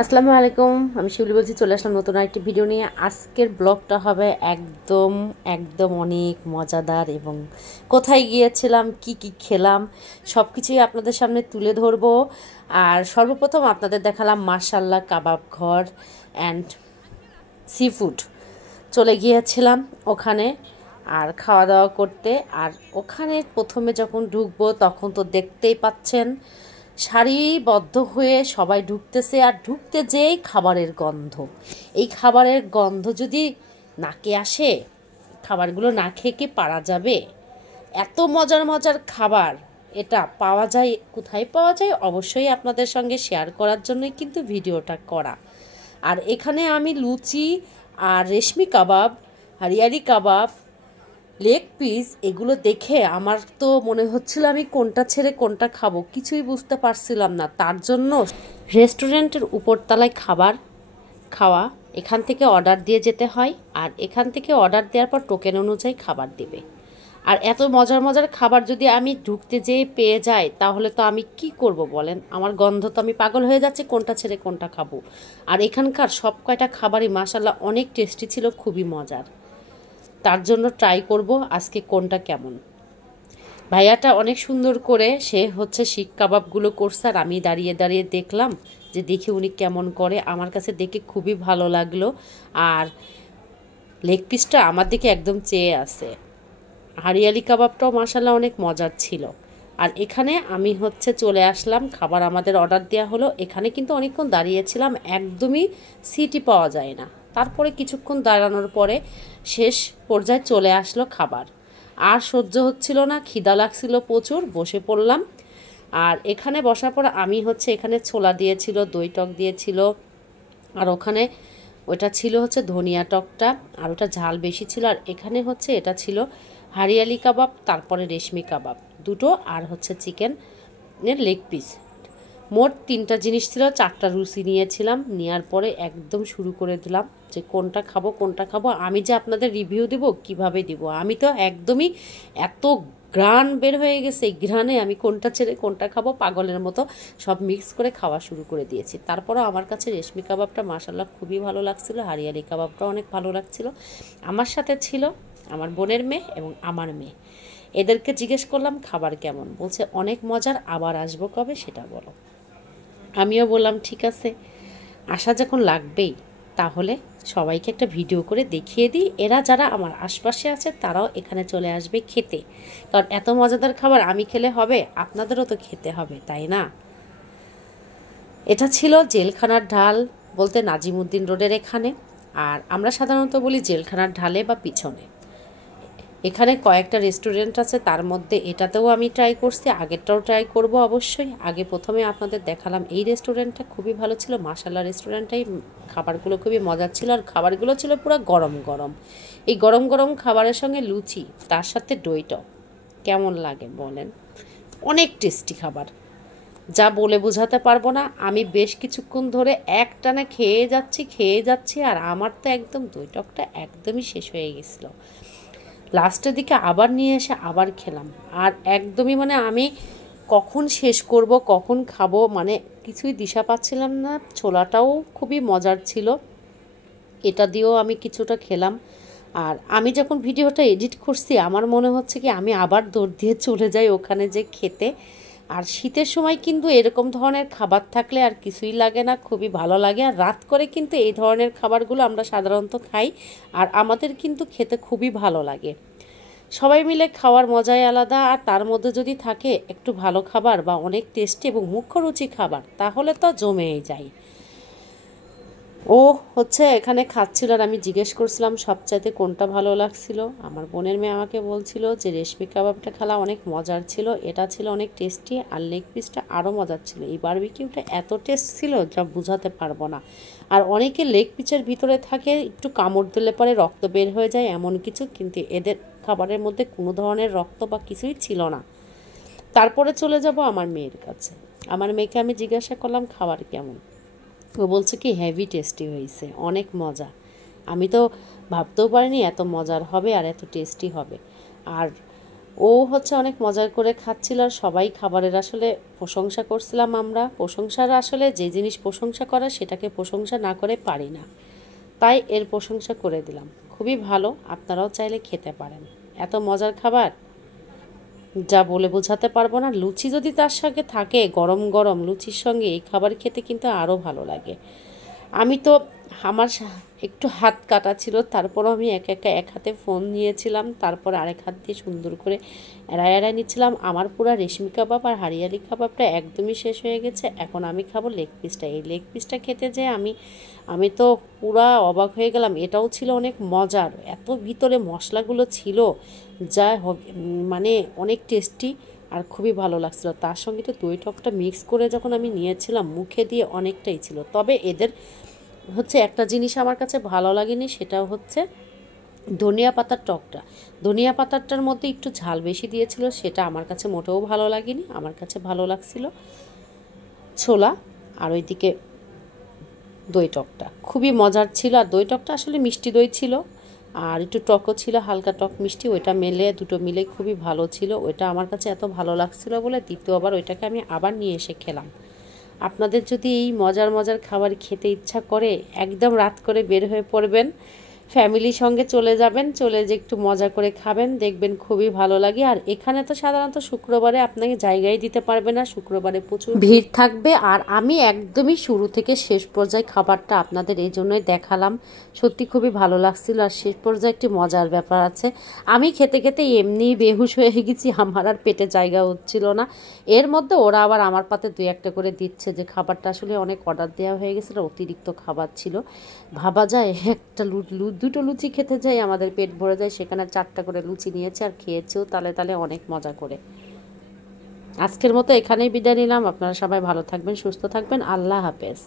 আসসালামু আলাইকুম, আমি শিউলি বলছি। চলে আসলাম নতুন আরেকটি ভিডিও নিয়ে। আজকের ব্লগটা হবে একদম একদম অনেক মজাদার এবং কোথায় গিয়েছিলাম, কি কি খেলাম, সব কিছুই আপনাদের সামনে তুলে ধরবো। আর সর্বপ্রথম আপনাদের দেখালাম মাশাল্লাহ কাবাব ঘর অ্যান্ড সি ফুড। চলে গিয়েছিলাম ওখানে আর খাওয়া দাওয়া করতে। আর ওখানে প্রথমে যখন ঢুকবো তখন তো দেখতেই পাচ্ছেন সারিবদ্ধ হয়ে সবাই ঢুকতেছে, আর ঢুকতে যেই খাবারের গন্ধ, এই খাবারের গন্ধ যদি নাকে আসে, খাবারগুলো না খেয়ে কি পারা যাবে? এত মজার মজার খাবার। এটা পাওয়া যায় কোথায়? পাওয়া যায় অবশ্যই আপনাদের সঙ্গে শেয়ার করার জন্যই কিন্তু ভিডিওটা করা। আর এখানে আমি লুচি আর রেশমি কাবাব, হরিয়ালি কাবাব, লেগ পিস এগুলো দেখে আমার তো মনে হচ্ছিল আমি কোনটা ছেড়ে কোনটা খাবো, কিছুই বুঝতে পারছিলাম না। তার জন্য রেস্টুরেন্টের উপরতলায় খাবার খাওয়া, এখান থেকে অর্ডার দিয়ে যেতে হয়। আর এখান থেকে অর্ডার দেওয়ার পর টোকেন অনুযায়ী খাবার দেবে। আর এত মজার মজার খাবার যদি আমি ঢুকতে যেয়ে পেয়ে যাই তাহলে তো আমি কি করব বলেন? আমার গন্ধ তো আমি পাগল হয়ে যাচ্ছে, কোনটা ছেড়ে কোনটা খাবো। আর এখানকার সব কয়টা খাবারই মাশাআল্লাহ অনেক টেস্টি ছিল, খুবই মজার। তার জন্য ট্রাই করব আজকে কোনটা কেমন। ভাইয়াটা অনেক সুন্দর করে সে শিক কাবাবগুলো করছে, আর আমি দাঁড়িয়ে দাঁড়িয়ে দেখলাম যে দেখি উনি কেমন করে। আমার কাছে দেখে খুবই ভালো লাগলো। আর লেগ পিসটা আমার দিকে একদম চেয়ে আছে। হারিয়ালি কাবাবটাও মাশাআল্লাহ অনেক মজার ছিল। আর এখানে আমি চলে আসলাম, খাবার আমাদের অর্ডার দেওয়া হলো। এখানে কিন্তু অনেকক্ষণ দাঁড়িয়েছিলাম, একদমই সিটই পাওয়া যায় না। তারপরে কিছুক্ষণ দাঁড়ানোর পরে শেষ পর্যায়ে চলে আসলো খাবার। আর সহ্য হচ্ছিল না, খিদা লাগছিল প্রচুর, বসে পড়লাম। আর এখানে বসার পর আমি এখানে ছোলা দিয়েছিল, দই টক দিয়েছিল, আর ওখানে ওটা ছিল ধনিয়া টকটা, আর ওটা ঝাল বেশি ছিল। আর এখানে এটা ছিল হারিয়ালি কাবাব, তারপরে রেশমি কাবাব দুটো, আর চিকেনের লেগ পিস। মোট 3টা জিনিস ছিল, 4টা রুচি নিয়েছিলাম। নেওয়ার পরে একদম শুরু করে দিলাম যে কোনটা খাবো কোনটা খাবো। আমি যে আপনাদের রিভিউ দেব কিভাবে দিব, আমি তো একদমই এত ঘ্রাণ বের হয়ে গেছে, এই ঘ্রাণে আমি কোনটা ছেড়ে কোনটা খাবো পাগলের মতো সব মিক্স করে খাওয়া শুরু করে দিয়েছি। তারপরও আমার কাছে রেশমি কাবাবটা মাশাআল্লাহ খুবই ভালো লাগছিল, হারিয়ালি কাবাবটাও অনেক ভালো লাগছিল। আমার সাথে ছিল আমার বোনের মেয়ে এবং আমার মেয়ে। এদেরকে জিজ্ঞেস করলাম খাবার কেমন, বলছে অনেক মজার, আবার আসবো কবে সেটা বলো। আমিও বললাম ঠিক আছে, আসা যখন লাগবেই তাহলে সবাইকে একটা ভিডিও করে দেখিয়ে দিই। এরা যারা আমার আশপাশে আছে তারাও এখানে চলে আসবে খেতে, কারণ এত মজাদার খাবার আমি খেলে হবে, আপনাদেরও তো খেতে হবে, তাই না? এটা ছিল জেলখানার ঢাল, বলতে নাজিমুদ্দিন রোডের এখানে। আর আমরা সাধারণত বলি জেলখানার ঢালে বা পিছনে। এখানে কয়েকটা রেস্টুরেন্ট আছে, তার মধ্যে এটাতেও আমি ট্রাই করছি, আগেরটাও ট্রাই করব অবশ্যই। আগে প্রথমে আপনাদের দেখালাম এই রেস্টুরেন্টটা, খুবই ভালো ছিল মাশাআল্লাহ। রেস্টুরেন্টটাই খাবারগুলো খুবই মজার ছিল, আর খাবারগুলো ছিল পুরো গরম গরম। এই গরম গরম খাবারের সঙ্গে লুচি, তার সাথে দই টক, কেমন লাগে বলেন? অনেক টেস্টি খাবার, যা বলে বোঝাতে পারবো না। আমি বেশ কিছুক্ষণ ধরে একটানা খেয়ে যাচ্ছি, আর আমার তো একদম দই টকটা একদমই শেষ হয়ে গেছিলো। লাস্টের দিকে আবার নিয়ে এসে আবার খেলাম, আর একদমই আমি কখন শেষ করব কখন খাবো কিছুই দিশা পাচ্ছিলাম না। ছোলাটাও খুবই মজার ছিল, এটা দিয়েও আমি কিছুটা খেলাম। আর আমি যখন ভিডিওটা এডিট করছি আমার মনে হচ্ছে কি আমি আবার দৌড় দিয়ে চলে যাই ওখানে যে খেতে। আর শীতের সময় কিন্তু এরকম ধরনের খাবার থাকলে আর কিছুই লাগে না, খুবই ভালো লাগে। আর রাত করে কিন্তু এই ধরনের খাবারগুলো আমরা সাধারণত খাই, আর আমাদের কিন্তু খেতে খুবই ভালো লাগে। সবাই মিলে খাওয়ার মজাই আলাদা, আর তার মধ্যে যদি থাকে একটু ভালো খাবার বা অনেক টেস্টি এবং মুখরুচি খাবার তাহলে তো জমেই যায়। ও এখানে খাচ্ছিল, আর আমি জিজ্ঞেস করছিলাম সবচাইতে কোনটা ভালো লাগছিল। আমার বোনের মেয়ে আমাকে বলছিল যে রেশমি কাবাবটা খালা অনেক মজার ছিল, এটা ছিল অনেক টেস্টি, আর লেগ পিসটা আরও মজার ছিল। এই বারবিকিউটা এত টেস্ট ছিল যা বোঝাতে পারবো না। আর অনেকে লেগ পিসের ভিতরে থাকে একটু কামড় দিলে পরে রক্ত বের হয়ে যায় এমন কিছু, কিন্তু এদের খাবারের মধ্যে কোনো ধরনের রক্ত বা কিছুই ছিল না। তারপরে চলে যাব আমার মেয়ের কাছে। আমার মেয়েকে আমি জিজ্ঞাসা করলাম খাবার কেমন, ও বলছে কি হেভি টেস্টি হয়েছে, অনেক মজা। আমি তো ভাবতেও পারিনি এত মজার হবে আর এত টেস্টি হবে। আর ও হচ্ছে অনেক মজা করে খাচ্ছিল আর সবাই খাবারের আসলে প্রশংসা করছিলাম আমরা। প্রশংসার আসলে যে জিনিস প্রশংসা করা সেটাকে প্রশংসা না করে পারি না, তাই এর প্রশংসা করে দিলাম। খুবই ভালো, আপনারাও চাইলে খেতে পারেন। এত মজার খাবার যা বলে বোঝাতে পারবো না। লুচি যদি তার সঙ্গে থাকে, গরম গরম লুচির সঙ্গে এই খাবার খেতে কিন্তু আরও ভালো লাগে। আমি তো আমার একটু হাত কাটা ছিল, তারপরও আমি এক হাতে ফোন নিয়েছিলাম, তারপর আরেক হাত দিয়ে সুন্দর করে এড়ায় নিচ্ছিলাম। আমার পুরো রেশমি কাবাব আর হারিয়ালি কাবাবটা একদমই শেষ হয়ে গেছে। এখন আমি খাবো লেগ পিসটা। এই লেগ পিসটা খেতে যে আমি তো পুরা অবাক হয়ে গেলাম। এটাও ছিল অনেক মজার, এত ভিতরে মশলাগুলো ছিল যা মানে অনেক টেস্টি আর খুবই ভালো লাগছিল। তার সঙ্গে তো দই টকটা মিক্স করে যখন আমি নিয়েছিলাম মুখে দিয়ে অনেকটাই ছিল। তবে এদের হচ্ছে একটা জিনিস আমার কাছে ভালো লাগেনি, সেটাও হচ্ছে ধনিয়া পাতার টকটা। ধনিয়া পাতাটার মধ্যে একটু ঝাল বেশি দিয়েছিল, সেটা আমার কাছে মোটেও ভালো লাগেনি। আমার কাছে ভালো লাগছিল ছোলা আর ওইদিকে দই টকটা খুবই মজার ছিল। আর দই টকটা আসলে মিষ্টি দই ছিল আর একটু টকও ছিল, হালকা টক মিষ্টি, ওইটা দুটো মিলে খুবই ভালো ছিল। ওইটা আমার কাছে এত ভালো লাগছিল বলে দ্বিতীয়বার ওইটাকে আমি আবার নিয়ে এসে খেলাম। আপনাদের যদি এই মজার মজার খাবার খেতে ইচ্ছা করে, একদম রাত করে বের হয়ে পড়বেন, ফ্যামিলির সঙ্গে চলে যাবেন, চলে যে একটু মজা করে খাবেন, দেখবেন খুবই ভালো লাগে। আর এখানে তো সাধারণত শুক্রবারে আপনাকে জায়গায় দিতে পারবে না, শুক্রবারে প্রচুর ভিড় থাকবে। আর আমি একদমই শুরু থেকে শেষ পর্যায়ে খাবারটা আপনাদের এই জন্যই দেখালাম, সত্যি খুবই ভালো লাগছিল। আর শেষ পর্যায়ে একটি মজার ব্যাপার আছে, আমি খেতে খেতে এমনিই বেহুশ হয়ে গেছি, আমার আর পেটে জায়গা হচ্ছিল না। এর মধ্যে ওরা আবার আমার পাতে 2-1টা করে দিচ্ছে, যে খাবারটা আসলে অনেক অর্ডার দেওয়া হয়ে গেছিলো, অতিরিক্ত খাবার ছিল। ভাবা যায় একটা দুটো লুচি খেতে যাই আমাদের পেট ভরে যায়, সেখানে 4টা করে লুচি নিয়েছে আর খেয়েছেও তালে তালে অনেক মজা করে। আজকের মতো এখানেই বিদায় নিলাম। আপনারা সবাই ভালো থাকবেন, সুস্থ থাকবেন। আল্লাহ হাফেজ।